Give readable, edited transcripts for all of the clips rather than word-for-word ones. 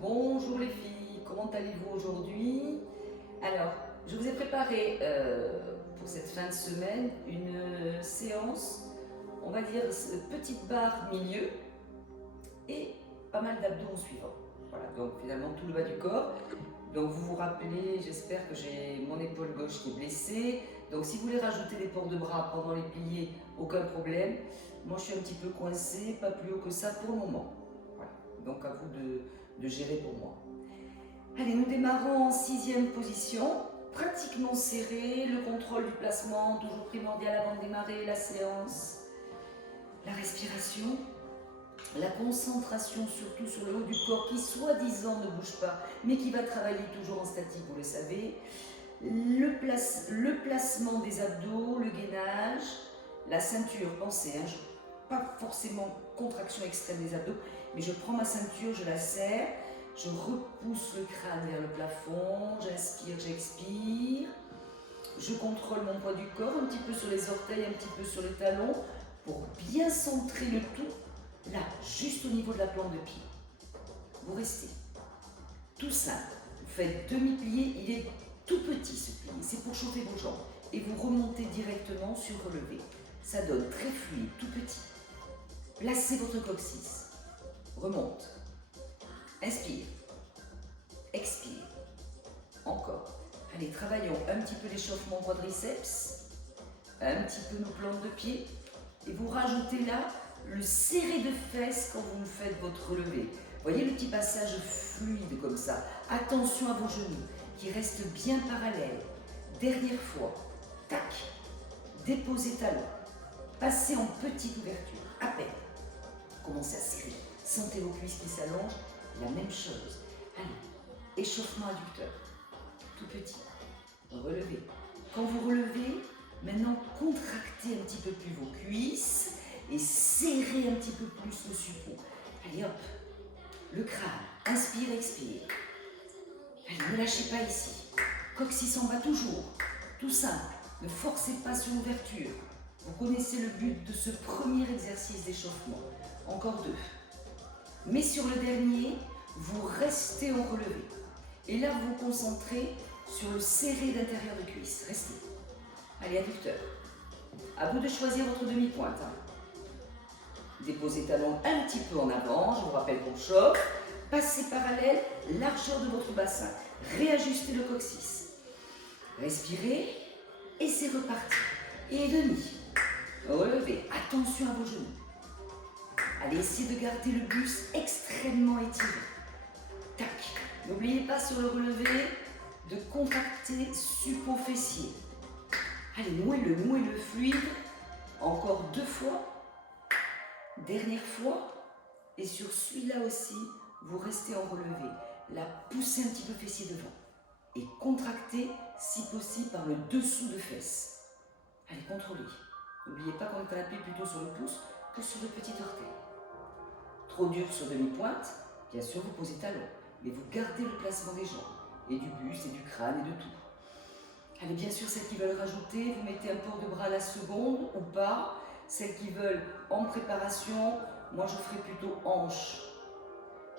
Bonjour les filles, comment allez-vous aujourd'hui? Alors, je vous ai préparé pour cette fin de semaine une séance, on va dire petite barre milieu et pas mal d'abdos en suivant. Voilà, donc finalement tout le bas du corps. Donc vous vous rappelez, j'espère que j'ai mon épaule gauche qui est blessée. Donc si vous voulez rajouter des ports de bras pendant les pliés, aucun problème. Moi je suis un petit peu coincée, pas plus haut que ça pour le moment. Voilà, donc à vous de gérer pour moi. Allez, nous démarrons en 6e position, pratiquement serré, le contrôle du placement, toujours primordial avant de démarrer la séance. La respiration, la concentration surtout sur le haut du corps qui soi-disant ne bouge pas, mais qui va travailler toujours en statique, vous le savez. Le placement des abdos, le gainage, la ceinture, pensez, pas forcément contraction extrême des abdos, mais je prends ma ceinture, je la serre, je repousse le crâne vers le plafond, j'inspire, j'expire, je contrôle mon poids du corps, un petit peu sur les orteils, un petit peu sur les talons, pour bien centrer le tout, là, juste au niveau de la plante de pied. Vous restez. Tout simple. Vous faites demi-plié, il est tout petit ce plié, c'est pour chauffer vos jambes. Et vous remontez directement sur relevé. Ça donne très fluide, tout petit. Placez votre coccyx. Remonte. Inspire. Expire. Encore. Allez, travaillons un petit peu l'échauffement quadriceps, un petit peu nos plantes de pied. Et vous rajoutez là le serré de fesses quand vous faites votre relevé. Voyez le petit passage fluide comme ça. Attention à vos genoux qui restent bien parallèles. Dernière fois. Tac. Déposez talon. Passez en petite ouverture. À peine. Commencez à serrer. Sentez vos cuisses qui s'allongent. La même chose. Allez. Échauffement adducteur. Tout petit. Relevez. Quand vous relevez, maintenant contractez un petit peu plus vos cuisses et serrez un petit peu plus le suppôt. Allez hop. Le crâne. Inspire, expire. Allez, ne lâchez pas ici. Coccyx en bas toujours. Tout simple. Ne forcez pas sur l'ouverture. Vous connaissez le but de ce premier exercice d'échauffement. Encore deux. Mais sur le dernier, vous restez en relevé. Et là, vous vous concentrez sur le serré d'intérieur de cuisse. Restez. Allez, adducteur. À vous de choisir votre demi-pointe. Déposez talon un petit peu en avant. Je vous rappelle qu'on chauffe. Passez parallèle, largeur de votre bassin. Réajustez le coccyx. Respirez et c'est reparti. Et demi. Relevez. Attention à vos genoux. Allez, essayez de garder le buste extrêmement étiré. Tac. N'oubliez pas sur le relevé de contracter suppôt fessier. Allez, nouez-le fluide. Encore deux fois. Dernière fois. Et sur celui-là aussi, vous restez en relevé. La poussez un petit peu fessier devant. Et contractez, si possible, par le dessous de fesses. Allez, contrôlez. N'oubliez pas qu'on est à appuyé plutôt sur le pouce que sur le petit orteil. Trop dur sur demi-pointe, bien sûr, vous posez talon. Mais vous gardez le placement des jambes. Et du buste, et du crâne, et de tout. Allez, bien sûr, celles qui veulent rajouter, vous mettez un port de bras à la seconde ou pas. Celles qui veulent en préparation, moi je ferai plutôt hanche.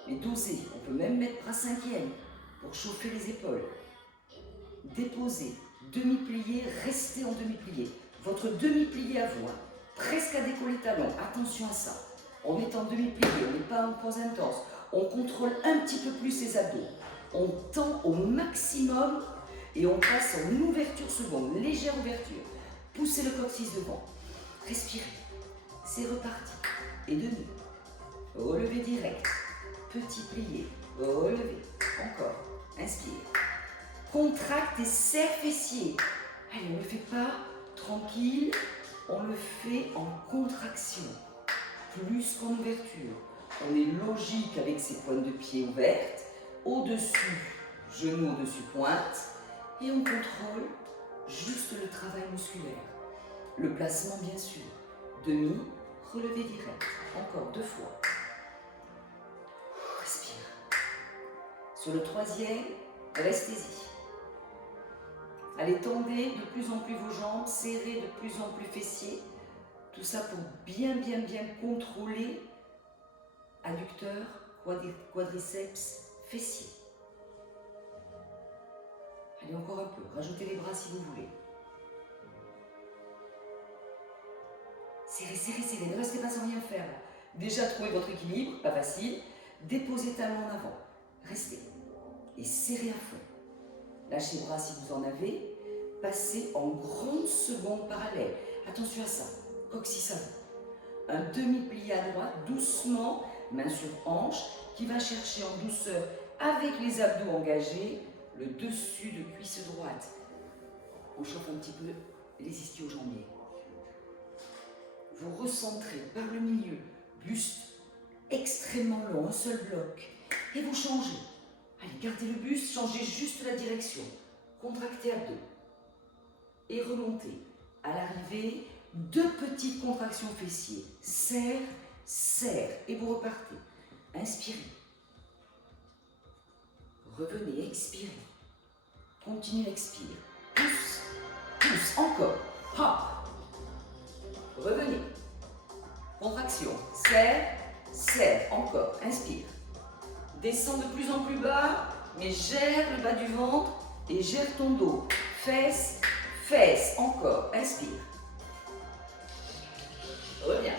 Mais dosez, on peut même mettre bras cinquième pour chauffer les épaules. Déposez, demi-plié, restez en demi-plié. Votre demi-plié à vous, presque à décoller talon, attention à ça. On est en demi-plié, on n'est pas en pause intense. On contrôle un petit peu plus les abdos. On tend au maximum et on passe en ouverture seconde, légère ouverture. Poussez le coccyx devant. Respirez. C'est reparti. Et demi. Relevez direct. Petit plié. Relevez. Encore. Inspire. Contracte et serre fessier. Allez, on ne le fait pas tranquille. On le fait en contraction. Plus qu'en ouverture. On est logique avec ses pointes de pied ouvertes. Au-dessus, genou au-dessus pointe. Et on contrôle juste le travail musculaire. Le placement, bien sûr. Demi, relevé direct. Encore deux fois. Respire. Sur le troisième, restez-y. Allez, tendez de plus en plus vos jambes, serrez de plus en plus fessiers. Tout ça pour bien contrôler adducteur, quadriceps, fessiers. Allez, encore un peu. Rajoutez les bras si vous voulez. Serrez, serrez, serrez. Ne restez pas sans rien faire. Déjà, trouvez votre équilibre. Pas facile. Déposez talons en avant. Restez. Et serrez à fond. Lâchez les bras si vous en avez. Passez en grande seconde parallèle. Attention à ça. Coccyx avant. Un demi-plié à droite, doucement, main sur hanche, qui va chercher en douceur, avec les abdos engagés, le dessus de cuisse droite. On chauffe un petit peu les ischio-jambiers. Vous recentrez par le milieu, buste extrêmement long, un seul bloc. Et vous changez. Allez, gardez le buste, changez juste la direction. Contractez abdos. Et remontez. À l'arrivée, 2 petites contractions fessiers. Serre, serre. Et vous repartez. Inspirez. Revenez, expirez. Continue, expire. Pousse, pousse, encore. Hop. Revenez. Contraction. Serre, serre. Encore. Inspire. Descends de plus en plus bas, mais gère le bas du ventre et gère ton dos. Fesses, fesses. Encore. Inspire. Reviens.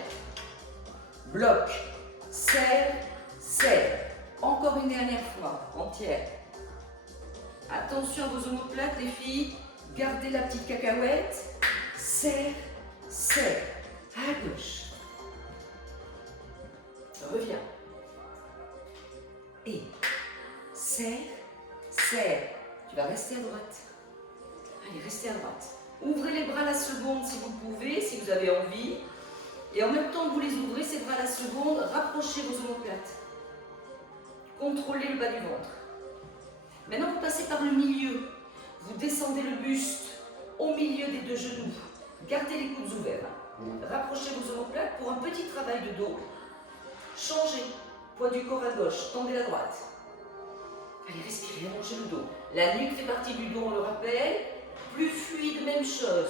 Bloc. Serre, serre. Encore une dernière fois. Entière. Attention à vos omoplates, les filles. Gardez la petite cacahuète. Serre, serre. À gauche. Reviens. Et serre, serre. Tu vas rester à droite. Allez, restez à droite. Ouvrez les bras la seconde si vous pouvez, si vous avez envie. Et en même temps que vous les ouvrez, ces bras la seconde, rapprochez vos omoplates. Contrôlez le bas du ventre. Maintenant, vous passez par le milieu. Vous descendez le buste au milieu des 2 genoux. Gardez les coudes ouverts. Rapprochez vos omoplates pour un petit travail de dos. Changez. Poids du corps à gauche. Tendez la droite. Allez, respirez, allongez le dos. La nuque fait partie du dos, on le rappelle. Plus fluide, même chose.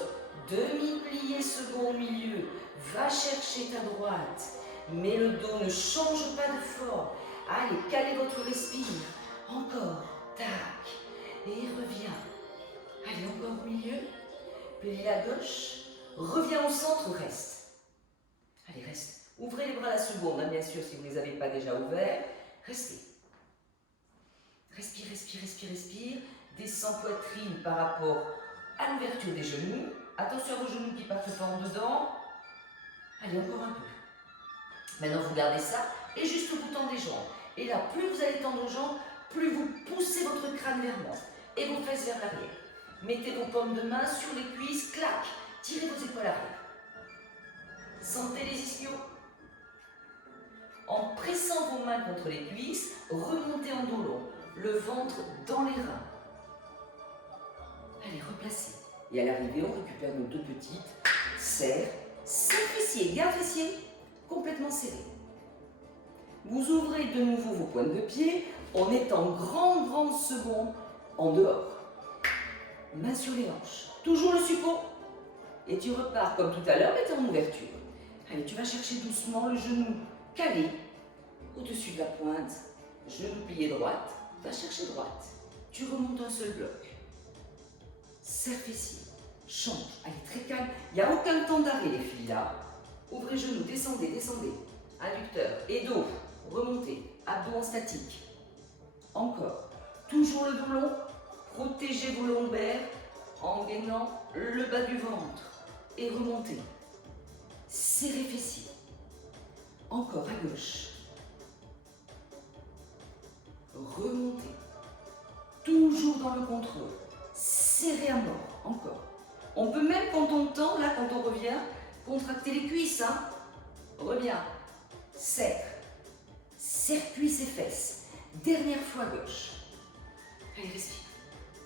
Demi-plié second au milieu. Va chercher ta droite. Mais le dos ne change pas de forme. Allez, calez votre respire. Encore. Tac. Et reviens. Allez, encore au milieu. Plie à gauche. Reviens au centre, reste. Allez, reste. Ouvrez les bras la seconde, hein, bien sûr, si vous ne les avez pas déjà ouverts. Restez. Respire, respire, respire, respire. Descends poitrine par rapport à l'ouverture des genoux. Attention à vos genoux qui ne partent pas en dedans. Allez, encore un peu. Maintenant, vous gardez ça et juste vous tendez les jambes. Et là, plus vous allez tendre vos jambes, plus vous poussez votre crâne vers moi et vos fesses vers l'arrière. Mettez vos paumes de main sur les cuisses, clac. Tirez vos épaules arrière. Sentez les ischios. En pressant vos mains contre les cuisses, remontez en dos long, le ventre dans les reins. Allez, replacez. Et à l'arrivée, on récupère nos 2 petites. Serre, serre fessier, garde fessier, complètement serré. Vous ouvrez de nouveau vos pointes de pied en étant grande seconde en dehors. Main sur les hanches, toujours le support. Et tu repars comme tout à l'heure, mais tu es en ouverture. Allez, tu vas chercher doucement le genou calé au-dessus de la pointe. Genou plié droite, va chercher droite. Tu remontes un seul bloc. Serre fessier, change. Allez, très calme. Il n'y a aucun temps d'arrêt, les filles, là. Ouvrez genou, descendez, descendez. Adducteur et dos, remontez. Abdos en statique. Encore. Toujours le dos long. Protégez vos lombaires en gainant le bas du ventre. Et remontez. Serrez fessier. Encore à gauche. Remontez. Toujours dans le contrôle. Serrez à mort. Encore. On peut même, quand on tend, là, quand on revient, contracter les cuisses. Hein. Reviens. Serre. Serre cuisses et fesses. Dernière fois à gauche. Allez, respire.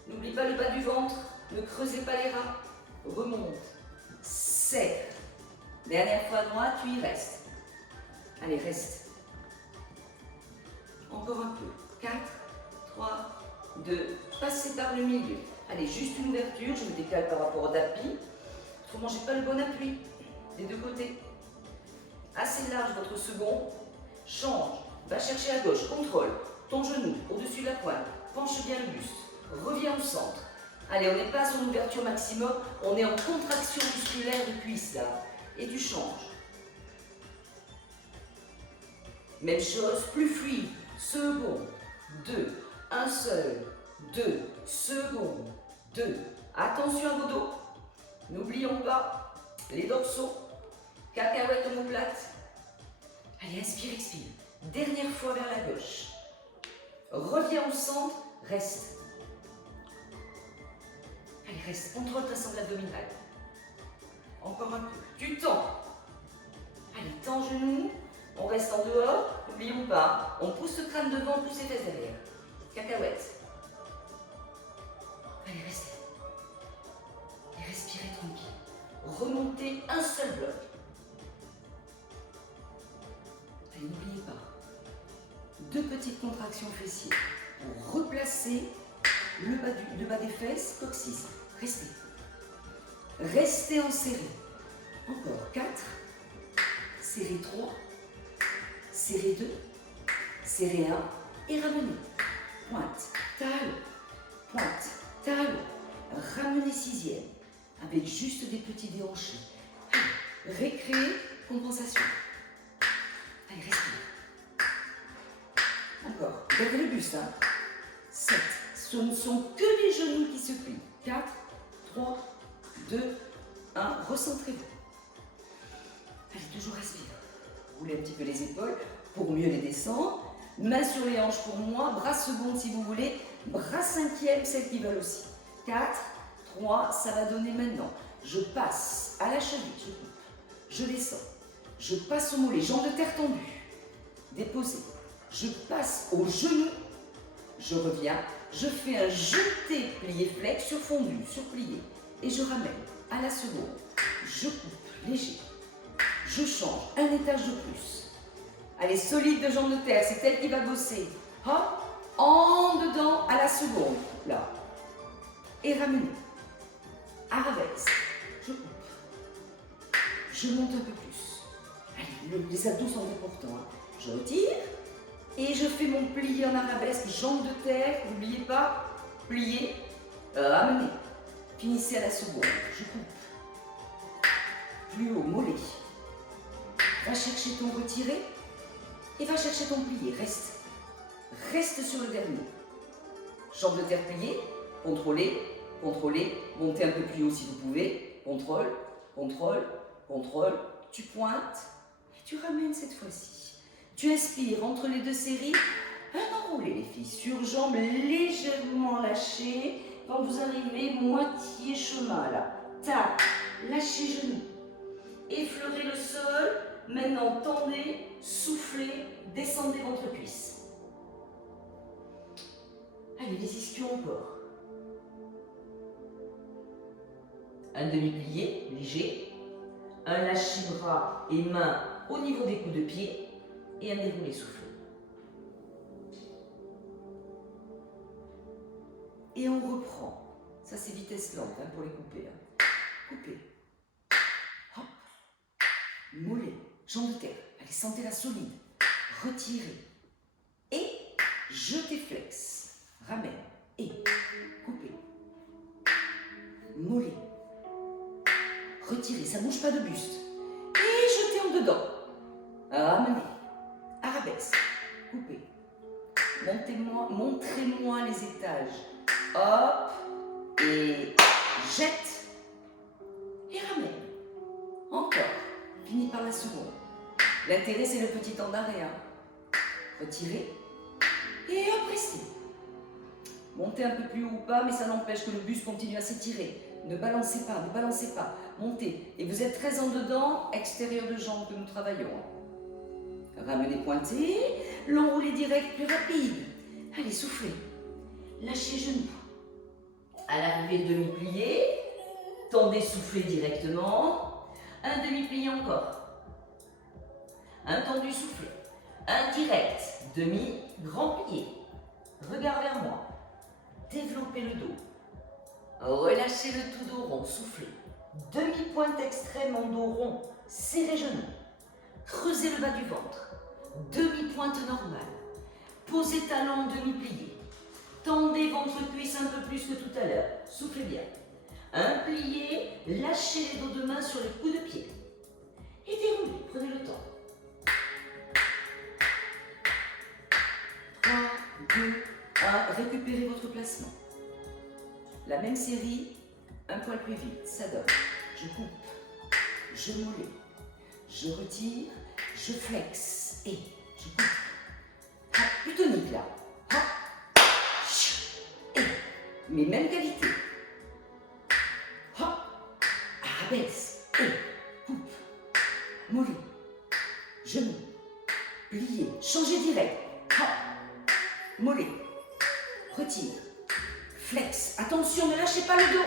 N'oublie pas le bas du ventre. Ne creusez pas les reins. Remonte. Serre. Dernière fois à droite, tu y restes. Allez, reste. Encore un peu. 4, 3, 2. Passez par le milieu. Allez, juste une ouverture. Je me décale par rapport au tapis. Autrement, je n'ai pas le bon appui. Des 2 côtés. Assez large votre second. Change. Va chercher à gauche. Contrôle. Ton genou au-dessus penche bien le buste. Reviens au centre. Allez, on n'est pas sur l'ouverture maximum, on est en contraction musculaire de cuisse là. Et tu changes. Même chose, plus fluide. Seconde, 2, un seul, 2, seconde, 2. Attention à vos dos. N'oublions pas les dorsaux. Cacahuète omoplate. Allez, inspire, expire. Dernière fois vers la gauche. Reviens au centre, reste. Allez, reste. Contrôle ta sangle abdominale. Encore un peu. Tu tends. Allez, tends genou. On reste en dehors. N'oublions pas. On pousse le crâne devant, pousse les fesses derrière. Cacahuète. Allez, restez. Et respirez tranquille. Remontez un seul bloc. Allez, n'oubliez pas. 2 petites contractions fessiers pour replacer le bas des fesses, coccyx. Restez. Restez en serré. Encore 4. Serré 3. Serré 2. Serré 1. Et ramenez. Pointe, talon. Pointe, talon. Ramenez 6e. Avec juste des petits déhanchés. Allez, récré, compensation. Allez, respire. Encore. Gardez le buste. 7. Ce ne sont que les genoux qui se plient. 4, 3, 2, 1. Recentrez-vous. Allez, toujours respire. Roulez un petit peu les épaules pour mieux les descendre. Main sur les hanches pour moi. Bras seconde si vous voulez. Bras 5e, celles qui veulent aussi. 4, 3, ça va donner maintenant. Je passe à la cheville, je coupe. Je descends. Je passe au mollet, jambes de terre tendues. Déposées. Je passe au genou. Je reviens. Je fais un jeté plié flex sur fondu, sur plié. Et je ramène à la seconde. Je coupe, léger. Je change, un étage de plus. Allez, solide de jambes de terre, c'est elle qui va bosser. Hop, en dedans à la seconde. Là. Et ramenez. Arabesque. Je coupe. Je monte un peu plus. Allez, les abdos sont importants. Je retire. Et je fais mon plié en arabesque, jambes de terre, n'oubliez pas, plier, ramenez. Finissez à la seconde, je coupe. Plus haut, mollet. Va chercher ton retiré et va chercher ton plié, reste. Reste sur le dernier. Jambes de terre pliées, contrôlez, contrôlez, montez un peu plus haut si vous pouvez, contrôle, contrôle, contrôle, tu pointes et tu ramènes cette fois-ci. Tu inspires entre les 2 séries, un enroulé les filles, sur jambes légèrement lâchées, quand vous arrivez moitié chemin là, tac, lâchez genoux, effleurez le sol, maintenant tendez, soufflez, descendez votre cuisse. Allez, les ischios encore. Un demi-plié, léger, un lâcher-bras et main au niveau des coups de pied, et un déroulé soufflé. Et on reprend. Ça, c'est vitesse lente pour les couper. Couper. Hop. Mollet. Jambes de terre. Allez, sentez-la solide. Retirez. Et jetez flex. Ramène. Et coupez. Mollet. Retirez. Ça ne bouge pas de buste. Et jetez en dedans. Ramenez. Arabesque, coupez. Montrez-moi les étages. Hop, et jette, et ramène. Encore, fini par la seconde. L'intérêt, c'est le petit temps d'arrêt. Retirez, et hop, restez. Montez un peu plus haut ou pas, mais ça n'empêche que le buste continue à s'étirer. Ne balancez pas, ne balancez pas. Montez. Et vous êtes très en dedans, extérieur de jambe que nous travaillons. Ramenez pointé, l'enroulé direct plus rapide. Allez, soufflez. Lâchez genoux. À l'arrivée, demi-plié. Tendez, soufflez directement. Un demi-plié encore. Un tendu, soufflé. Un direct, demi, grand plié. Regard vers moi. Développez le dos. Relâchez le tout dos rond, soufflez. Demi-pointe extrême en dos rond. Serrez genoux. Creusez le bas du ventre. Demi-pointe normale. Posez talon en demi-plié. Tendez ventre cuisse un peu plus que tout à l'heure. Soufflez bien. Un plié, lâchez les dos de main sur les coups de pied. Et déroulez, prenez le temps. 3, 2, 1, récupérez votre placement. La même série, un poil plus vite, ça donne. Je coupe, je molle, je retire, je flex et je coupe. Hop, plus tonique là. Hop, et, mais même qualité. Hop, rabaisse et coupe, molle, genou, plié, changez direct. Hop, mollet, retire, flex. Attention, ne lâchez pas le dos.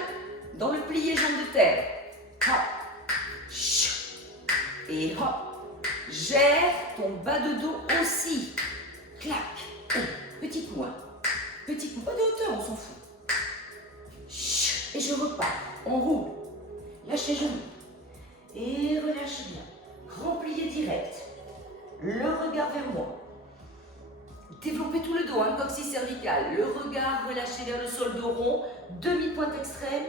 Dans le plié jambe de terre. Hop, et hop. Gère ton bas de dos aussi. Clac. Petit coup, hein. Petit coup, pas de hauteur, on s'en fout. Et je repars. On roule. Lâchez genoux. Et relâchez bien. Grand plié direct. Le regard vers moi. Développez tout le dos, hein, coccyx cervical. Le regard relâché vers le sol, dos rond. Demi-pointe extrême.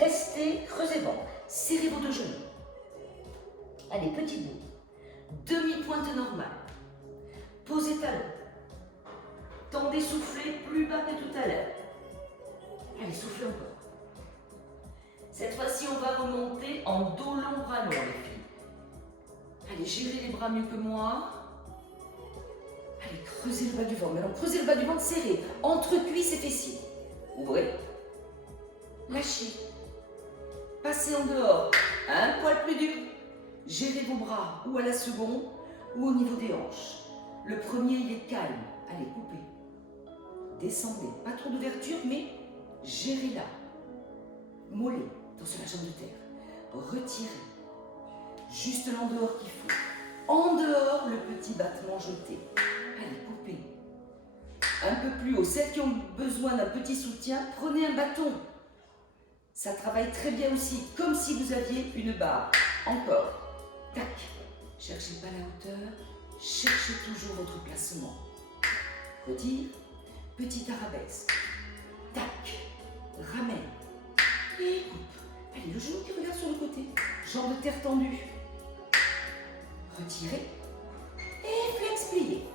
Restez, creusez ventre. Serrez vos deux genoux. Allez, petit bout. Demi-pointe normale. Posez talon. Tendez, soufflez plus bas que tout à l'heure. Allez, soufflez encore. Cette fois-ci, on va remonter en dos long, bras long, les filles. Allez, gérez les bras mieux que moi. Allez, creusez le bas du ventre. Maintenant, creusez le bas du ventre serré. Entre cuisses et fessiers. Ouvrez. Lâchez. Passez en dehors. Un poil plus dur. Gérez vos bras ou à la seconde ou au niveau des hanches. Le premier, il est calme. Allez, coupez. Descendez. Pas trop d'ouverture, mais gérez-la. Mollet sur la jambe de terre. Retirez. Juste l'en-dehors qu'il faut. En dehors, le petit battement jeté. Allez, coupez. Un peu plus haut. Celles qui ont besoin d'un petit soutien, prenez un bâton. Ça travaille très bien aussi, comme si vous aviez une barre. Encore. Tac. Cherchez pas la hauteur. Cherchez toujours votre placement. Retire. Petit arabesque. Tac. Ramène. Et coupe. Allez, le genou qui regarde sur le côté. Jambe de terre tendue. Retirez. Et flex plié.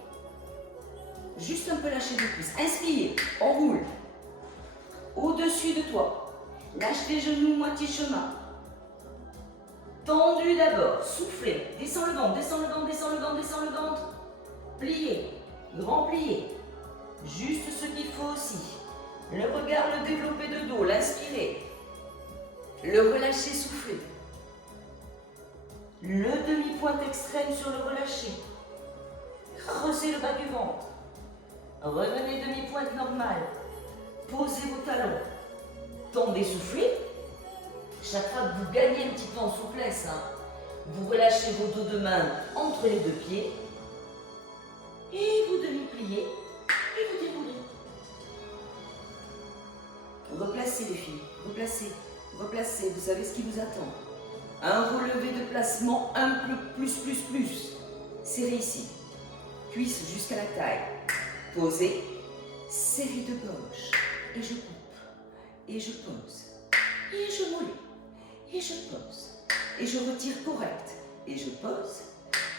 Juste un peu lâcher de cuisse. Inspire. On roule. Au-dessus de toi. Lâche les genoux, moitié chemin. Tendu d'abord. Soufflez. Descends le ventre, descends le ventre, descends le ventre, descends le ventre. Plié. Grand plié. Juste ce qu'il faut aussi. Le regard, le développer de dos. L'inspirer. Le relâcher, souffler. Le demi-pointe extrême sur le relâché. Creusez le bas du ventre. Revenez demi-pointe normale. Posez vos talons. Tendez, soufflez. Chaque fois que vous gagnez un petit peu en souplesse, hein, vous relâchez vos dos de main entre les deux pieds. Et vous demi-pliez. Et vous déroulez. Replacez les filles. Replacez. Replacez. Vous savez ce qui vous attend. Un relevé de placement, un peu plus. Serrez ici. Cuisse jusqu'à la taille. Posez. Serrez de gauche. Et je coupe. Et je pose. Et je molle. Et je pose. Et je retire correct. Et je pose.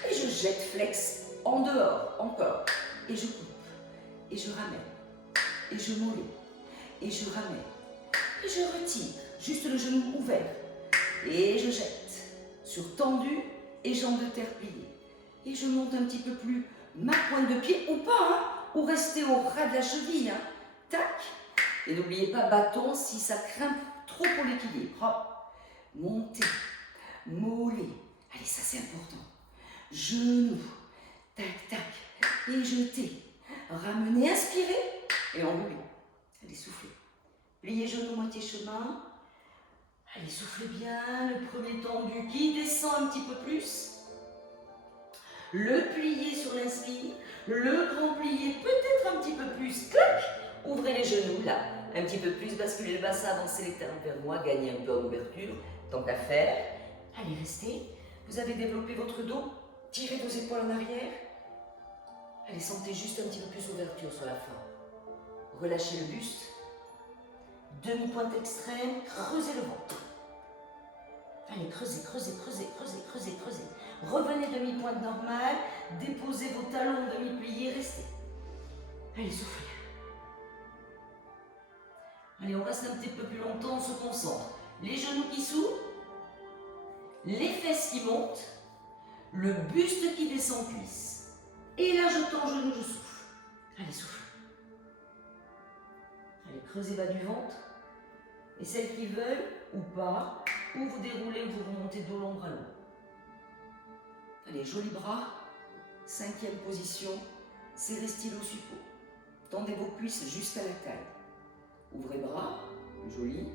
Et je jette flex en dehors. Encore. Et je coupe. Et je ramène. Et je molle. Et je ramène. Et je retire. Juste le genou ouvert. Et je jette. Sur tendu et jambe de terre pliée. Et je monte un petit peu plus ma pointe de pied. Ou pas, hein. Ou rester au ras de la cheville. Hein. Tac. Et n'oubliez pas, bâton, si ça craint trop pour l'équilibre. Hop. Montez. Mollez. Allez, ça c'est important. Genoux. Tac, tac. Et jetez. Ramenez, inspirez. Et enroulez. Allez, soufflez. Pliez genoux, moitié chemin. Allez, soufflez bien. Le premier tendu qui descend un petit peu plus. Le plié sur l'inspire. Le grand plié peut-être un petit peu plus. Clac. Ouvrez les genoux, là. Un petit peu plus, basculez le bassin, avancez les talons vers moi, gagnez un peu en ouverture, tant qu'à faire. Allez, restez. Vous avez développé votre dos, tirez vos épaules en arrière. Allez, sentez juste un petit peu plus d'ouverture sur la fin. relâchez le buste. Demi-pointe extrême, creusez le ventre. Allez, creusez, creusez, creusez, creusez, creusez, creusez. Revenez demi-pointe normale, déposez vos talons demi-pliés, restez. Allez, soufflez. Allez, on reste un petit peu plus longtemps, on se concentre. Les genoux qui s'ouvrent, les fesses qui montent, le buste qui descend cuisse. Et là, je tends genou, je souffle. Allez, souffle. Allez, creusez bas du ventre. Et celles qui veulent, ou pas, ou vous déroulez, ou vous remontez dos long, bras long. Allez, joli bras. 5e position, serrez stylo suppôt. Tendez vos cuisses jusqu'à la taille. Ouvrez bras, joli.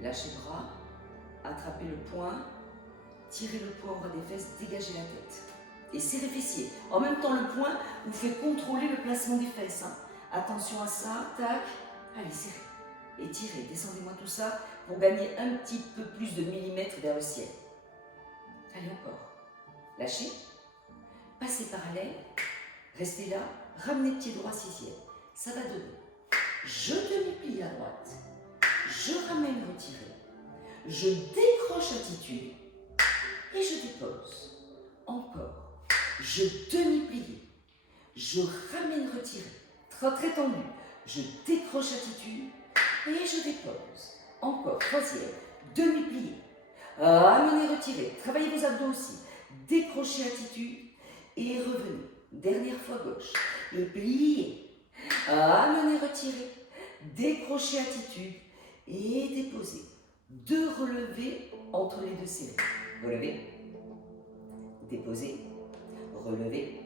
Lâchez bras. Attrapez le poing. Tirez le poing au ras des fesses, dégagez la tête. Et serrez fessiers. En même temps, le poing vous fait contrôler le placement des fesses. Attention à ça, tac. Allez, serrez. Étirez, descendez-moi tout ça pour gagner un petit peu plus de millimètres vers le ciel. Allez, encore. Lâchez. Passez parallèle. Restez là. Ramenez pied droit 6e. Ça va donner. Je demi-plie à droite. Je ramène retiré. Je décroche attitude. Et je dépose. Encore. Je demi-plie. Je ramène retiré. Très tendu. Je décroche attitude. Et je dépose. Encore. 3e. Demi-plié. Ramenez, retirez. Travaillez vos abdos aussi. Décrochez attitude. Et revenez. Dernière fois gauche. Et pliez. Ramenez, retirez. Décrochez attitude. Et déposez. 2 relevés entre les 2 séries. Relevez. Déposez. Relevez.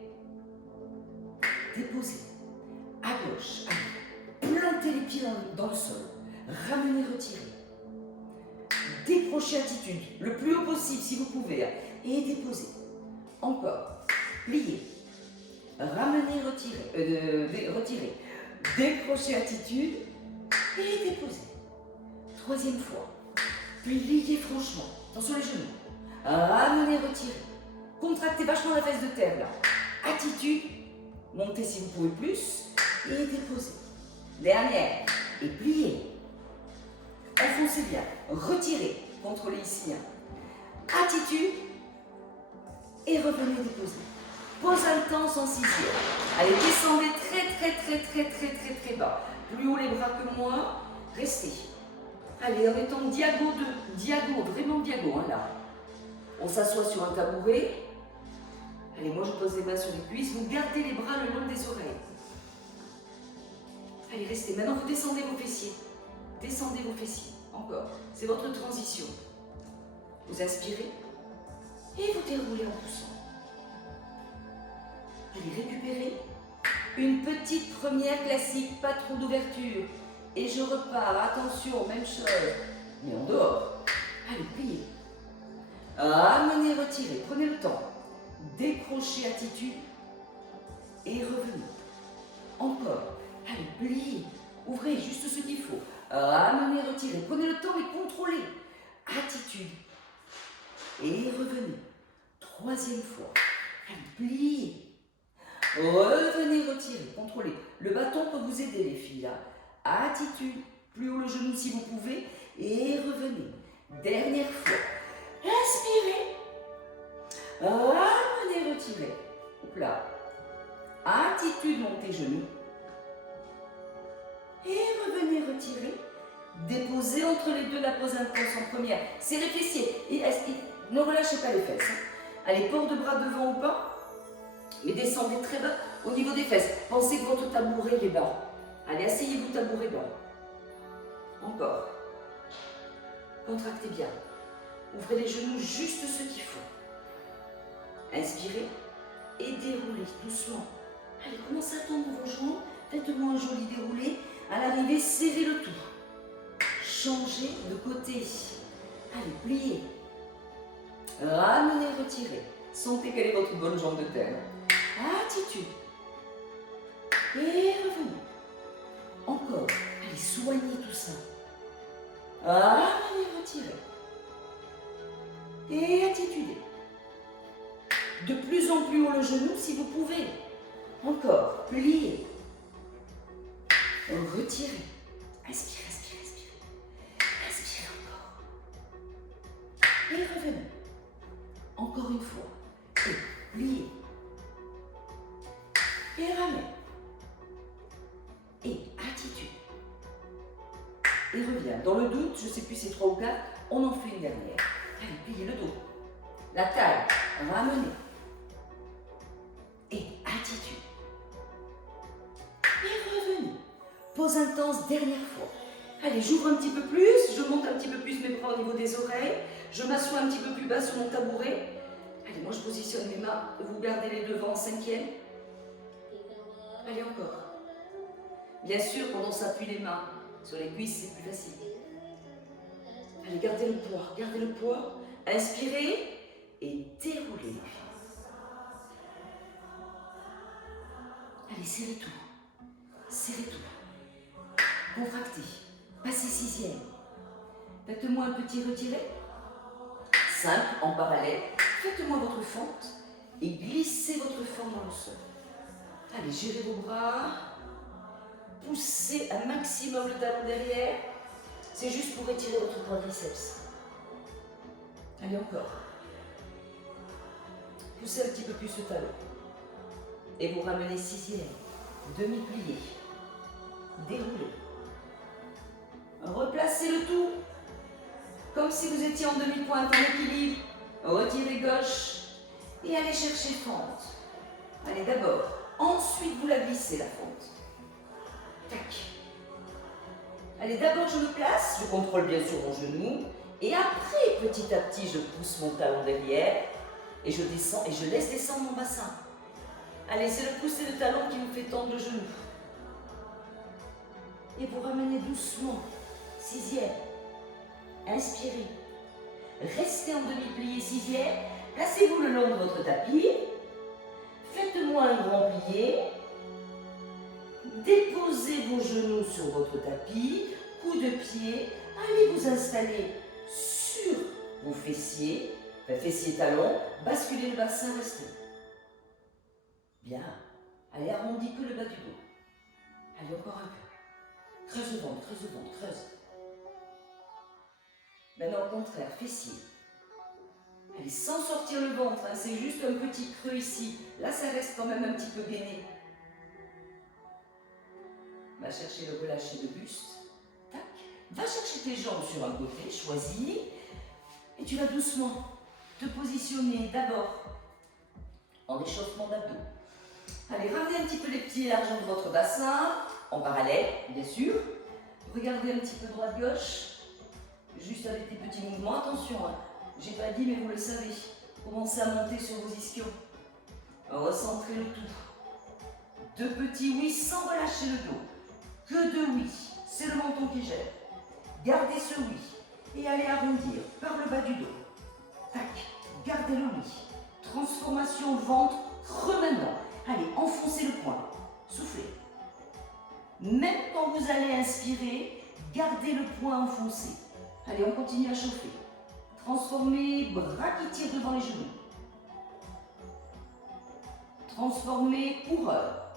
Déposez. À gauche. Allez. Plantez les pieds dans le sol. Ramenez, retirez. Décrochez attitude, le plus haut possible si vous pouvez. Et déposez. Encore. Pliez. Ramenez, retirez. Retirez. Décrochez attitude. Et déposez. 3e fois. Pliez franchement. Attention les genoux. Ramenez, retirez. Contractez vachement la fesse de terre là. Attitude. Montez si vous pouvez plus. Et déposez. Dernière. Et pliez. Enfoncez bien. Retirez. Contrôlez ici. Attitude. Et revenez déposer. Pause intense en 6e. Allez, descendez très bas. Plus haut les bras que moi. Restez. Allez, en étant diago, vraiment diago, là. On s'assoit sur un tabouret. Allez, moi je pose les mains sur les cuisses. Vous gardez les bras le long des oreilles. Allez, restez. Maintenant, vous descendez vos fessiers. Descendez vos fessiers. Encore. C'est votre transition. Vous inspirez. Et vous déroulez en poussant. Allez, récupérez. Une petite première classique, pas trop d'ouverture. Et je repars. Attention, même chose. Mais en dehors. Allez, pliez. Amenez, retirez. Prenez le temps. Décrochez attitude. Et revenez. Encore. Allez, pliez. Ouvrez juste ce qu'il faut. Amenez, retirez. Prenez le temps et contrôlez. Attitude. Et revenez. 3e fois. Allez, pliez. Revenez, retirez. Contrôlez. Le bâton peut vous aider, les filles. Là. Attitude. Plus haut le genou si vous pouvez. Et revenez. Dernière fois. Inspirez. Ramenez, retirez. Hop là. Attitude, montez genoux. Et revenez, retirez. Déposez entre les deux la pose intense en première. Serrez fessiers. Et ne relâchez pas les fesses. Allez, port de bras devant ou pas. Mais descendez très bas au niveau des fesses. Pensez que votre tabouret est bas. Allez, asseyez-vous tabouret bas. Encore. Contractez bien. Ouvrez les genoux juste ce qu'il faut. Inspirez et déroulez doucement. Allez, commencez à tendre vos jambes. Faites-moi un joli déroulé. À l'arrivée, serrez le tout. Changez de côté. Allez, pliez. Ramenez, retirez. Sentez quelle est votre bonne jambe de terre. Attitude. Et revenez. Encore. Allez, soignez tout ça. Ramenez, retirez. Et attitudez. De plus en plus haut le genou si vous pouvez. Encore. Pliez. Retirez. Inspirez, inspirez, inspirez. Inspirez encore. Et revenez. Encore une fois. Et pliez. Et ramenez. Et attitude. Et reviens. Dans le doute, je ne sais plus si c'est 3 ou 4, on en fait une dernière. Allez, pliez le dos. La taille, ramenez. Et attitude. Et revenez. Pause intense, dernière fois. Allez, j'ouvre un petit peu plus, je monte un petit peu plus mes bras au niveau des oreilles, je m'assois un petit peu plus bas sur mon tabouret. Allez, moi je positionne mes mains, vous gardez les devants en 5e. Allez, encore. Bien sûr, quand on s'appuie les mains sur les cuisses, c'est plus facile. Allez, gardez le poids, gardez le poids. Inspirez et déroulez. Allez, serrez tout. Serrez tout. Contractez. Passez 6e. Faites-moi un petit retiré. 5 en parallèle. Faites-moi votre fente et glissez votre fente dans le sol. Allez, gérez vos bras. Poussez un maximum le talon derrière. C'est juste pour étirer votre quadriceps. Allez, encore. Poussez un petit peu plus le talon. Et vous ramenez 6e. Demi-plié. Déroulez. Replacez le tout. Comme si vous étiez en demi-pointe en équilibre. Retirez gauche. Et allez chercher fente. Allez, d'abord. Ensuite, vous la glissez, la fente. Tac. Allez, d'abord, je me place. Je contrôle bien sûr mon genou. Et après, petit à petit, je pousse mon talon derrière. Et je descends et je laisse descendre mon bassin. Allez, c'est le pousser de talon qui vous fait tendre le genou. Et vous ramenez doucement. 6e. Inspirez. Restez en demi-plié 6e. Placez-vous le long de votre tapis. Faites-moi un grand plié. Déposez vos genoux sur votre tapis. Coup de pied. Allez vous installer sur vos fessiers. Fessiers talons. Basculez le bassin, restez. Bien. Allez, arrondis que le bas du dos. Allez, encore un peu. Creuse le ventre, creuse le ventre, creuse. Maintenant, au contraire, fessier. Allez, sans sortir le ventre, hein, c'est juste un petit creux ici. Là, ça reste quand même un petit peu gainé. Va chercher le relâcher de buste. Tac. Va chercher tes jambes sur un côté, choisis. Et tu vas doucement te positionner d'abord en échauffement d'abdos. Allez, ramenez un petit peu les pieds largement de votre bassin, en parallèle, bien sûr. Regardez un petit peu droite-gauche, juste avec des petits mouvements. Attention, hein, j'ai pas dit, mais vous le savez. Commencez à monter sur vos ischions. Recentrez le tout. 2 petits oui sans relâcher le dos. Que 2 oui, c'est le menton qui gère. Gardez ce oui et allez arrondir par le bas du dos. Tac, gardez le oui. Transformation ventre, creux maintenant. Allez, enfoncez le poing. Soufflez. Même quand vous allez inspirer, gardez le poing enfoncé. Allez, on continue à chauffer. Transformez, bras qui tirent devant les genoux. Transformez, coureur.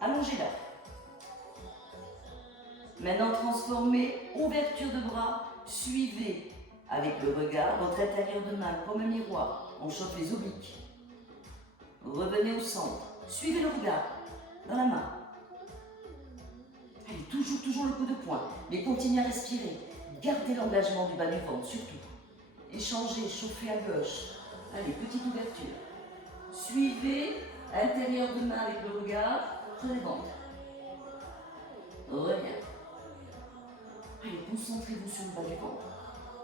Allongez là. Maintenant, transformez, ouverture de bras. Suivez avec le regard votre intérieur de main comme un miroir. On chauffe les obliques. Revenez au centre. Suivez le regard dans la main. Allez, toujours le coup de poing. Mais continuez à respirer. Gardez l'engagement du bas du ventre, surtout. Échangez, chauffez à gauche. Allez, petite ouverture. Suivez, intérieur de main avec le regard. Prenez ventre. Reviens. Allez, concentrez-vous sur le bas du ventre.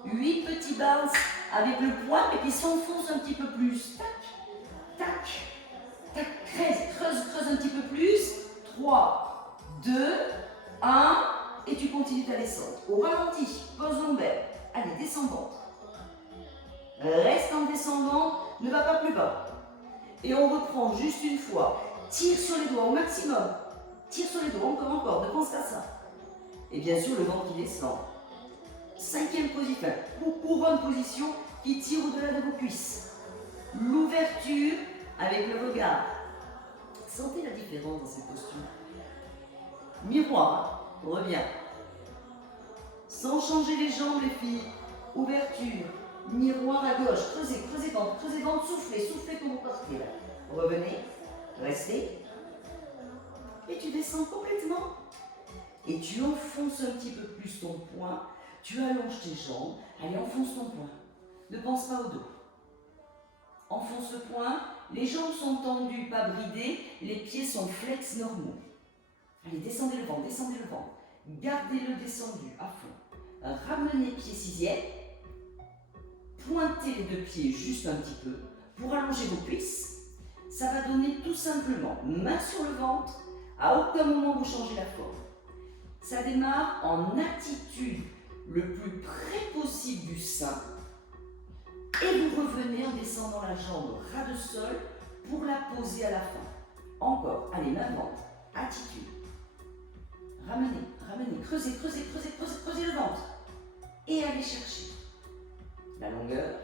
8 petits bounce avec le poing et qui s'enfonce un petit peu plus. Tac, tac, tac, creuse un petit peu plus. 3, 2, 1, et tu continues ta descente. Au ralenti, pose lombaire. Allez, descends ventre. Reste en descendant, ne va pas plus bas. Et on reprend juste une fois. Tire sur les doigts au maximum. Tire sur les doigts, encore, ne pense qu'à ça. Et bien sûr, le ventre qui descend. 5e position, couronne position qui tire au-delà de vos cuisses. L'ouverture avec le regard. Sentez la différence dans ces postures. Miroir. reviens. Sans changer les jambes, les filles. Ouverture, miroir à gauche, creusez, creusez ventre, soufflez, soufflez pour vous partir. Revenez, restez. Et tu descends complètement. Et tu enfonces un petit peu plus ton poing. Tu allonges tes jambes. Allez, enfonce ton poing. Ne pense pas au dos. Enfonce le poing. Les jambes sont tendues, pas bridées. Les pieds sont flex normaux. Allez, descendez le ventre, descendez le ventre. Gardez-le descendu à fond. Ramenez pied sixième. Pointez les deux pieds juste un petit peu pour allonger vos cuisses. Ça va donner tout simplement main sur le ventre. À aucun moment vous changez la forme. Ça démarre en attitude le plus près possible du sein. Et vous revenez en descendant la jambe ras de sol pour la poser à la fin. Encore. Allez, main ventre. Attitude. Ramenez, ramenez. Creusez, creusez, creusez, creusez, creusez le ventre. Et allez chercher la longueur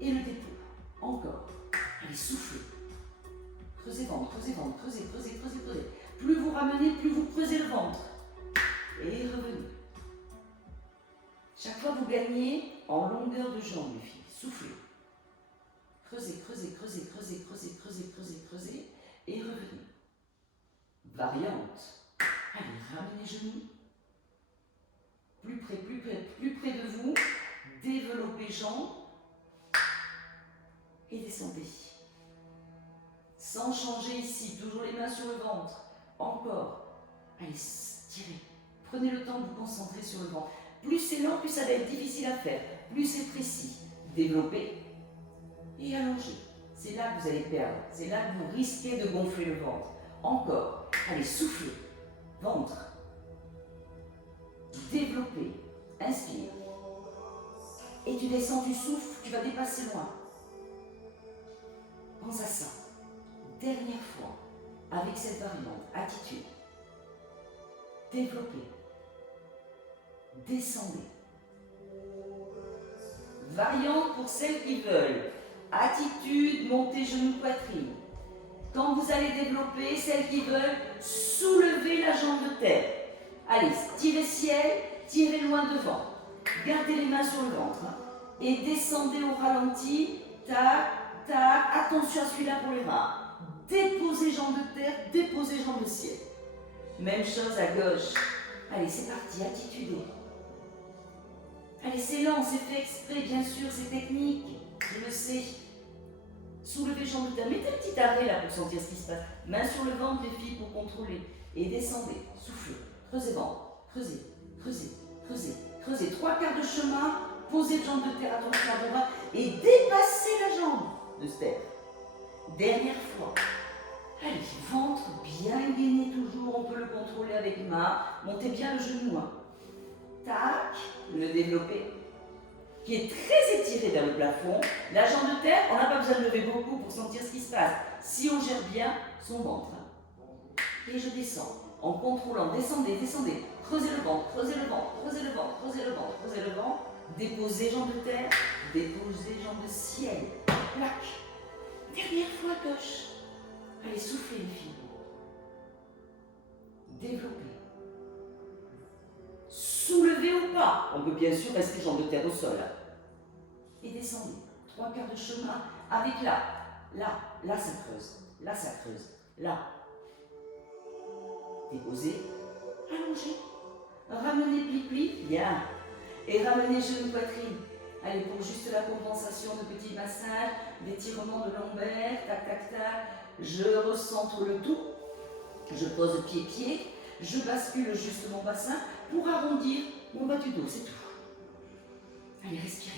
et le dépôt. Encore. Allez, soufflez. Creusez ventre, creusez ventre, creusez, creusez, creusez, creusez. Plus vous ramenez, plus vous creusez le ventre. Et revenez. Chaque fois, vous gagnez en longueur de jambe, les filles. Soufflez. Creusez, creusez, creusez, creusez, creusez, creusez, creusez, creusez. Et revenez. Variante. Allez, ramenez les genoux. Plus près, plus près de vous. Développez jambes. Et descendez. Sans changer ici. Toujours les mains sur le ventre. Encore. Allez, tirez. Prenez le temps de vous concentrer sur le ventre. Plus c'est lent, plus ça va être difficile à faire. Plus c'est précis. Développez et allongez. C'est là que vous allez perdre. C'est là que vous risquez de gonfler le ventre. Encore. Allez, soufflez. Ventre. Développez. Inspire. Et tu descends, tu souffles, tu vas dépasser loin. Pense à ça. Dernière fois, avec cette variante, attitude. Développez. Descendez. Variante pour celles qui veulent. Attitude, montez genoux, poitrine. Quand vous allez développer, celles qui veulent, soulevez la jambe de terre. Allez, tirez ciel, tirez loin devant. Gardez les mains sur le ventre. Hein. Et descendez au ralenti. Tac, tac. Attention à celui-là pour les reins. Déposez jambes de terre, déposez jambes de ciel. Même chose à gauche. Allez, c'est parti, attitudez. Allez, c'est lent, c'est fait exprès, bien sûr, c'est technique. Je le sais. Soulevez jambes de terre. Mettez un petit arrêt là pour sentir ce qui se passe. Main sur le ventre, les filles, pour contrôler. Et descendez, soufflez. Creusez ventre. Creusez, creusez, creusez, creusez. 3/4 de chemin. Posez les jambes de terre, attention à vos bras. Et dépassez la jambe de terre. Dernière fois. Allez, ventre bien gainé toujours. On peut le contrôler avec main. Montez bien le genou. Hein. Tac. Le développez. Qui est très étiré vers le plafond. La jambe de terre, on n'a pas besoin de lever beaucoup pour sentir ce qui se passe. Si on gère bien son ventre. Et je descends en contrôlant. Descendez, descendez. Creusez le ventre, creusez le ventre, creusez le ventre, creusez le ventre, creusez le ventre. Déposez jambes de terre, déposez jambes de ciel. Plaque. Dernière fois à gauche. Allez, soufflez les filles. Développez. Soulevez au pas. On peut bien sûr rester jambes de terre au sol. Et descendez. 3/4 de chemin avec là. Là ça creuse. Là ça creuse. Là. Déposez. Allongez. Ramenez pli-pli. Bien. Et ramenez genoux poitrine. Allez, pour juste la compensation de petits massages, d'étirement de lombaire. Tac, tac, tac. Je recentre le tout. Je pose pied-pied. Je bascule juste mon bassin pour arrondir mon bas du dos, c'est tout. Allez, respirez.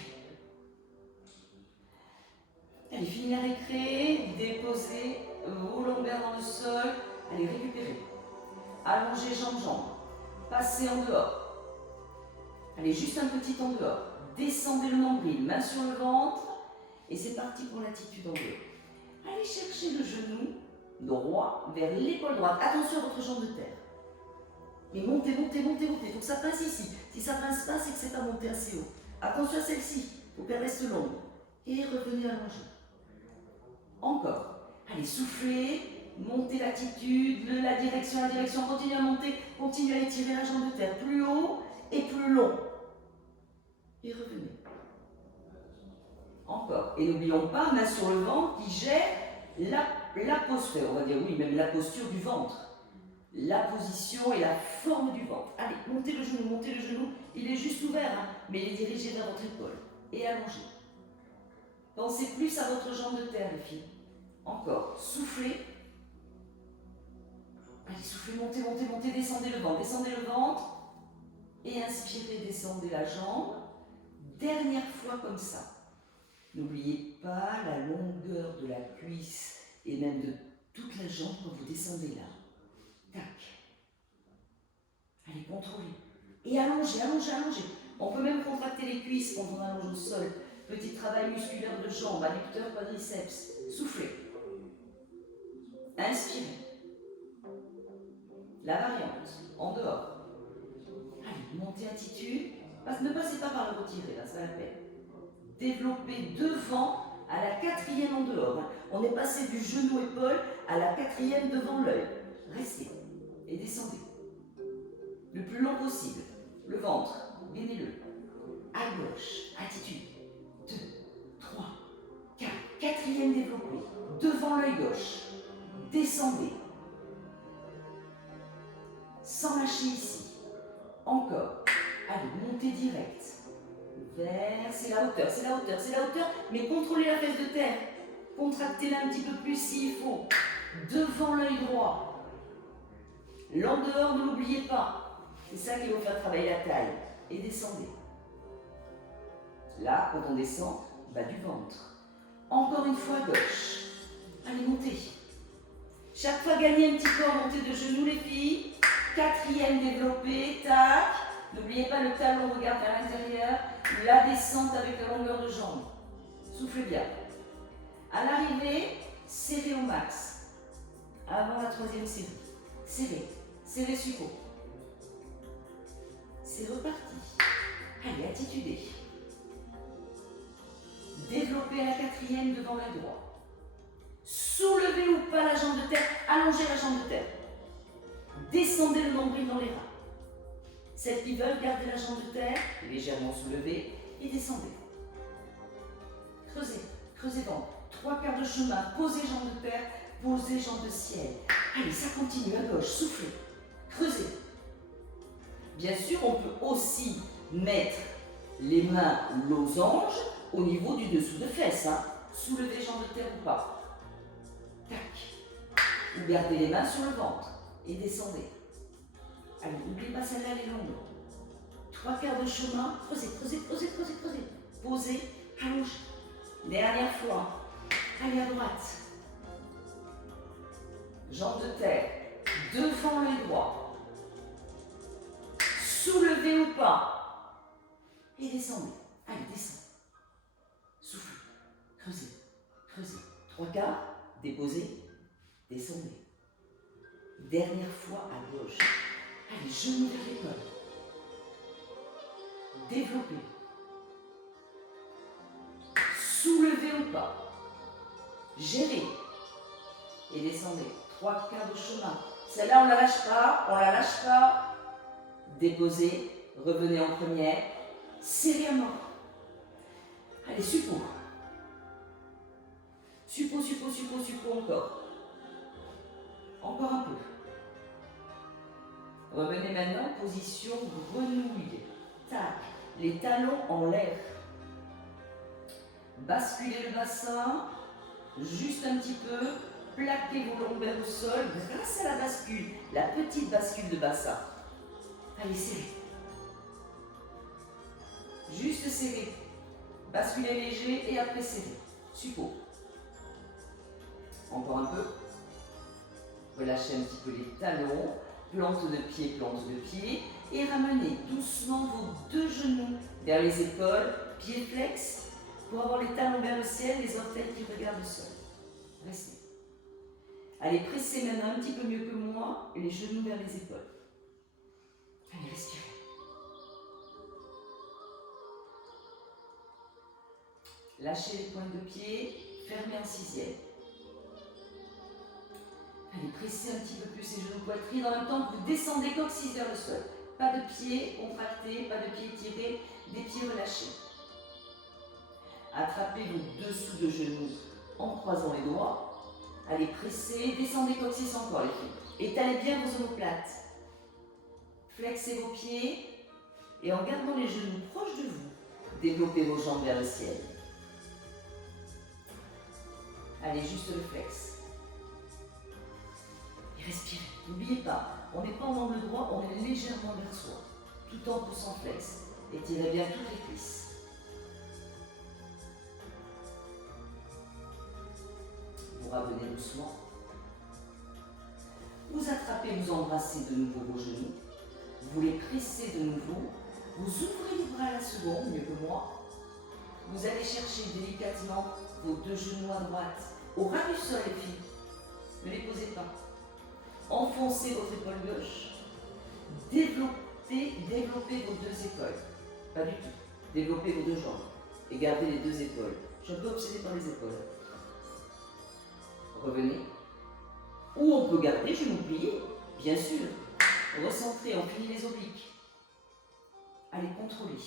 Allez, fini la récré, déposez vos lombaires dans le sol. Allez, récupérez. Allongez jambes. Passez en dehors. Allez, juste un petit en dehors. Descendez le nombril, main sur le ventre. Et c'est parti pour l'attitude en dehors. Allez chercher le genou droit vers l'épaule droite. Attention à votre jambe de terre. Et montez, montez, montez, montez. Il faut que ça pince ici. Si ça pince pas, c'est que c'est pas monté assez haut. Attention à celle-ci. Il faut qu'elle reste longue. Et revenez allonger. Encore. Allez, soufflez. montez l'attitude, la direction, continuez à monter, continuez à étirer la jambe de terre plus haut et plus long. Et revenez. Encore. Et n'oublions pas, main sur le ventre qui gère la posture, on va dire oui, même la posture du ventre. La position et la forme du ventre. Allez, montez le genou, il est juste ouvert, hein, mais il est dirigé vers votre épaule. Et allongez. Pensez plus à votre jambe de terre, les filles. Encore, soufflez. Allez, soufflez, montez, descendez le ventre. Et inspirez, descendez la jambe. Dernière fois comme ça. N'oubliez pas la longueur de la cuisse et même de toute la jambe quand vous descendez là. Tac. Allez, contrôlez. Et allongez. On peut même contracter les cuisses quand on allonge au sol. Petit travail musculaire de jambes, adducteurs, quadriceps. Soufflez. Inspirez. La variante, en dehors. Allez, montez attitude. Ne passez pas par le retirer, là, c'est la peine. Développez devant à la 4e en dehors. On est passé du genou-épaule à la 4e devant l'œil. Restez et descendez. Le plus long possible. Le ventre, gainez-le. À gauche, attitude. 2, 3, 4. 4e développé. Devant l'œil gauche. Descendez. Sans lâcher ici. Encore. Allez, montez direct. C'est la hauteur, mais contrôlez la fesse de terre. Contractez-la un petit peu plus s'il faut. Devant l'œil droit. L'en dehors, ne l'oubliez pas. C'est ça qui va vous faire travailler la taille. Et descendez. Là, quand on descend, bas du ventre. Encore une fois à gauche. Allez, montez. Chaque fois, gagnez un petit peu en montée de genoux, les filles. 4e développé, tac. N'oubliez pas le talon, regarde vers l'intérieur. La descente avec la longueur de jambe. Soufflez bien. À l'arrivée, serrez au max. Avant la 3e série. Serrez suppos. C'est reparti. Allez, attitudez. Développez à la 4e devant l'œil droit. Soulevez ou pas la jambe de terre. Allongez la jambe de terre. Descendez le nombril dans les reins. Celles qui veulent garder la jambe de terre, légèrement soulevée, et descendez. Creusez ventre. 3/4 de chemin, posez jambe de terre, posez jambe de ciel. Allez, ça continue, à gauche, soufflez. Creusez. Bien sûr, on peut aussi mettre les mains losanges au niveau du dessous de fesses. Hein. Soulevez jambe de terre ou pas. Tac. Ou gardez les mains sur le ventre et descendez. Allez, n'oubliez pas celle-là, elle est longue. 3/4 de chemin, creusez. Posez, allongez. Dernière fois. Allez à droite. Jambe de terre, devant l'œil droit. Soulevez ou pas. Et descendez. Allez, descendez. Soufflez. Creusez. 3/4, déposez, descendez. Dernière fois à gauche. Allez, genoux vers l'épaule. Développez. Soulevez ou pas. Gérez. Et descendez. 3/4 de chemin. Celle-là, on ne la lâche pas. Déposez. Revenez en première. Serrez à mort. Allez, suppos. Suppos encore. Encore un peu. Revenez maintenant en position grenouille. Tac. Les talons en l'air. Basculez le bassin. Juste un petit peu. Plaquez vos lombaires au sol grâce à la bascule. La petite bascule de bassin. Allez, serrez. Juste serrez. Basculez léger et après serrez. Suppos. Encore un peu. Relâchez un petit peu les talons. Plante de pied. Et ramenez doucement vos 2 genoux vers les épaules. Pieds flex pour avoir les talons vers le ciel, les orteils qui regardent le sol. Restez. Allez, pressez maintenant un petit peu mieux que moi les genoux vers les épaules. Allez, respirez. Lâchez les pointes de pied, fermez en 6e. Allez, pressez un petit peu plus les genoux poitrine en même temps que vous descendez coccyx vers le sol. Pas de pieds contractés, pas de pieds tirés, des pieds relâchés. Attrapez vos dessous de genoux en croisant les doigts. Allez, pressez, descendez coccyx encore les filles. Étalez bien vos omoplates. Flexez vos pieds et en gardant les genoux proches de vous, développez vos jambes vers le ciel. Allez, juste le flex. Et respirez. N'oubliez pas, on n'est pas en angle droit, on est légèrement vers soi, tout en poussant flex. Étirez bien toutes les cuisses. Vous ramenez doucement. Vous attrapez, vous embrassez de nouveau vos genoux. Vous les pressez de nouveau. Vous ouvrez les bras à la seconde, mieux que moi. Vous allez chercher délicatement vos deux genoux à droite, au ras du sol, les filles. Ne les posez pas. Enfoncez votre épaule gauche. Développez vos deux épaules. Pas du tout. Développez vos deux jambes. Et gardez les deux épaules. Je suis un peu obsédée par les épaules. Revenez. Ou on peut garder genoux pliés, bien sûr. Recentrez, on finit les obliques. Allez, contrôlez.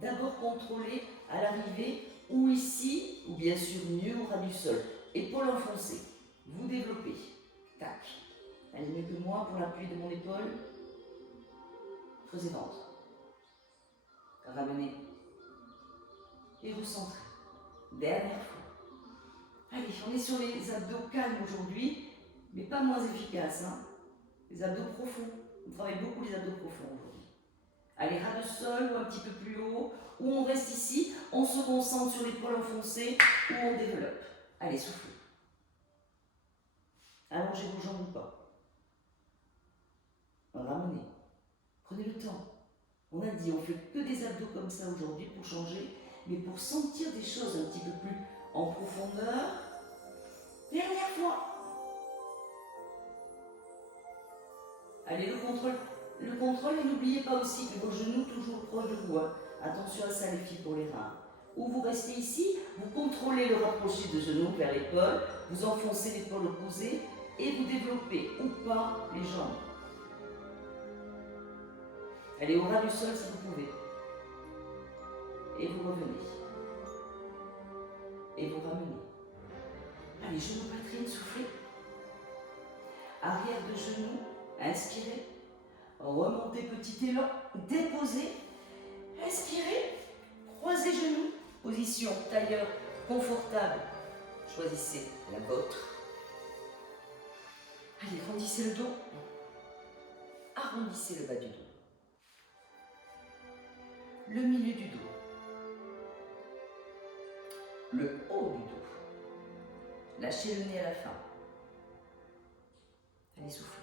D'abord contrôlez à l'arrivée, ou ici, ou bien sûr mieux au ras du sol. Épaule enfoncée. Vous développez. Tac. Allez, mieux que moi pour l'appui de mon épaule. Creusez ventre. Ramenez. Et recentrez. Dernière fois. Allez, on est sur les abdos calmes aujourd'hui, mais pas moins efficaces. Hein. Les abdos profonds. On travaille beaucoup les abdos profonds aujourd'hui. Allez, ras de sol ou un petit peu plus haut, ou on reste ici, on se concentre sur l'épaule enfoncée, ou on développe. Allez, soufflez. Allongez vos jambes ou pas. Ramenez. Prenez le temps. On a dit, on fait que des abdos comme ça aujourd'hui pour changer, mais pour sentir des choses un petit peu plus en profondeur. Dernière fois. Allez, le contrôle, et n'oubliez pas aussi que vos genoux toujours proches de vous. Hein. Attention à ça les filles pour les reins. Ou vous restez ici, vous contrôlez le rapproché de genoux vers l'épaule, vous enfoncez l'épaule opposée et vous développez ou pas les jambes. Allez au ras du sol si vous pouvez. Et vous revenez. Et vous ramenez. Allez, genoux poitrine, soufflez. Arrière de genoux, inspirez. Remontez, petit élan, déposez. Inspirez. Croisez genoux. Position tailleur confortable. Choisissez la vôtre. Allez, grandissez le dos. Arrondissez le bas du dos. Le milieu du dos. Le haut du dos. Lâchez le nez à la fin. Allez, soufflez.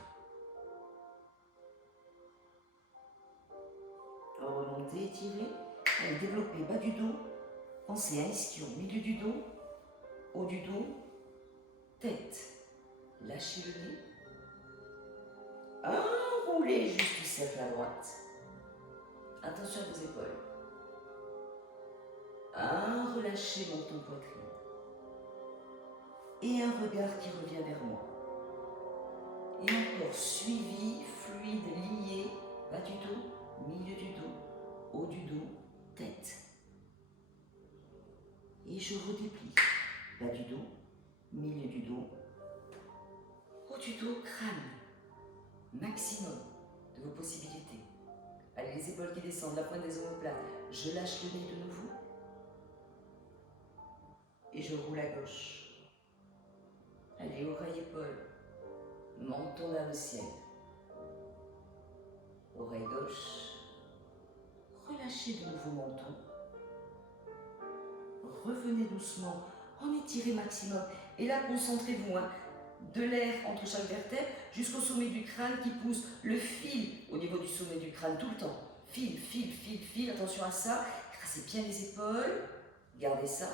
Remontez, étirez. Allez, développez bas du dos. Pensez à ischion, milieu du dos, haut du dos, tête. Lâchez le nez. Enroulez juste du cercle à droite. Attention à vos épaules. Relâchez menton poitrine. Et un regard qui revient vers moi. Et encore suivi, fluide, lié, bas du dos, milieu du dos, haut du dos, tête. Et je redéplie. Bas du dos, milieu du dos, haut du dos, crâne. Maximum de vos possibilités. Allez, les épaules qui descendent, la pointe des omoplates. Je lâche le nez de nouveau. Et je roule à gauche. Allez, oreille, épaule. Menton vers le ciel. Oreille gauche. Relâchez de nouveau menton. Revenez doucement. En étirez maximum. Et là, concentrez-vous. Hein, de l'air entre chaque vertèbre jusqu'au sommet du crâne qui pousse le fil au niveau du sommet du crâne tout le temps. Fil, fil, fil, fil. Attention à ça. Écrasez bien les épaules. Gardez ça.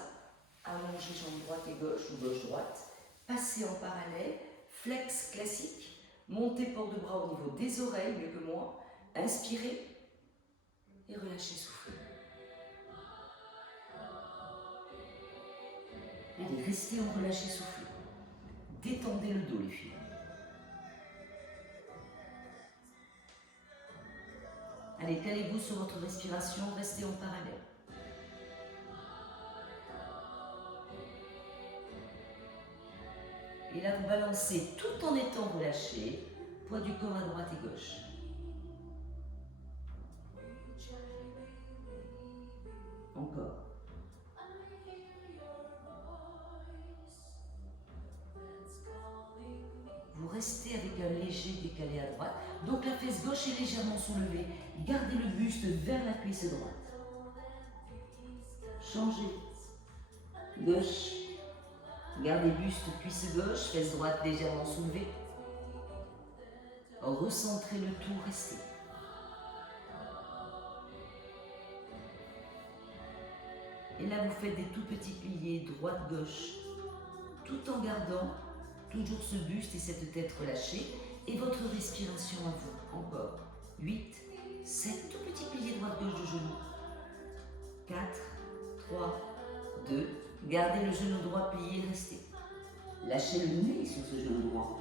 Allongez jambes droite et gauche ou gauche-droite. Passez en parallèle. Flex classique. Montez port de bras au niveau des oreilles, mieux que moi. Inspirez. Et relâchez, soufflez. Allez, restez en relâché, soufflez. Détendez le dos, les filles. Allez, calez-vous sur votre respiration, restez en parallèle. Et là, vous balancez tout en étant relâché, poids du corps à droite et gauche. Encore. Vous restez avec un léger décalé à droite. Donc la fesse gauche est légèrement soulevée. Gardez le buste vers la cuisse droite. Changez. Gauche. Gardez buste, cuisse gauche, fesse droite légèrement soulevée. Recentrez le tout, restez. Et là, vous faites des tout petits piliers droite-gauche, tout en gardant toujours ce buste et cette tête relâchée et votre respiration à vous. Encore. 8, 7, tout petit pilier droite-gauche de genou. 4, 3, 2, gardez le genou droit plié, restez. Lâchez le nez sur ce genou droit.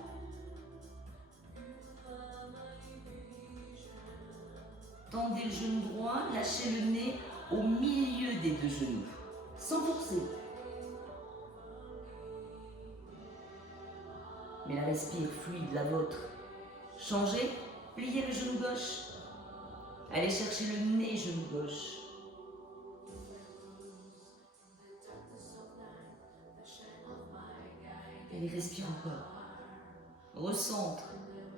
Tendez le genou droit, lâchez le nez au milieu des deux genoux, sans forcer. Mais la respire fluide, la vôtre. Changez, pliez le genou gauche. Allez chercher le nez, genou gauche. Allez, respire encore. Recentre,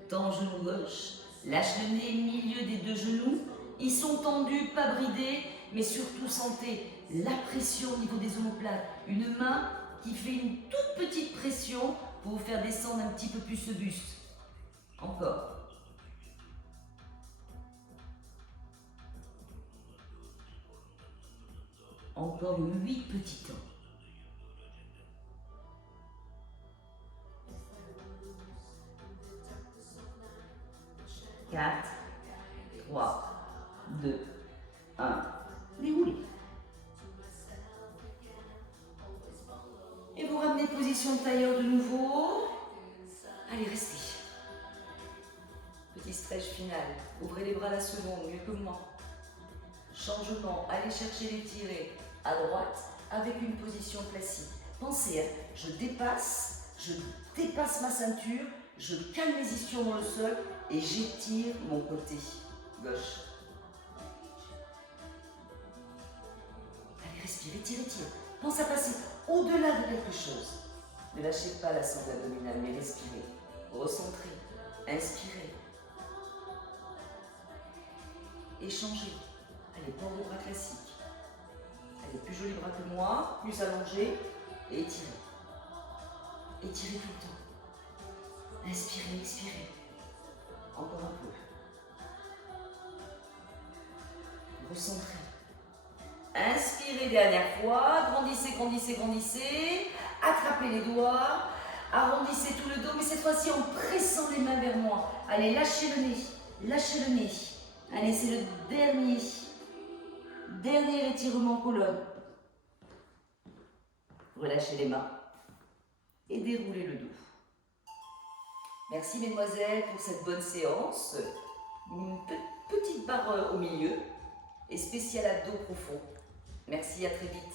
tends genou gauche. Lâche le nez, milieu des deux genoux. Ils sont tendus, pas bridés, mais surtout sentez la pression au niveau des omoplates. Une main qui fait une toute petite pression pour vous faire descendre un petit peu plus ce buste. Encore. Encore 8 petits temps. 4, 3, 2, 1. Déroulez. Et vous ramenez position de tailleur de nouveau. Allez, restez. Petit stretch final. Ouvrez les bras la seconde, mieux que moi. Changement, allez chercher l'étirer à droite avec une position classique. Pensez, je dépasse ma ceinture, je calme mes ischions dans le sol et j'étire mon côté gauche. Allez, respire, étire, étire. Pense à passer au-delà de quelque chose. Ne lâchez pas la sangle abdominale, mais respirez. Recentrez, inspirez. Échangez. Allez, port de bras classique. Allez, plus joli bras que moi, plus allongé. Et étirez. Étirez tout le temps. Inspirez, expirez. Encore un peu. Recentrez. Inspirez, dernière fois. Grandissez, grandissez, grandissez. Attrapez les doigts. Arrondissez tout le dos, mais cette fois-ci en pressant les mains vers moi. Allez, lâchez le nez. Lâchez le nez. Allez, c'est le dernier étirement colonne. Relâchez les mains et déroulez le dos. Merci mesdemoiselles pour cette bonne séance. Une petite barre au milieu et spécial abdos profond. Merci, à très vite.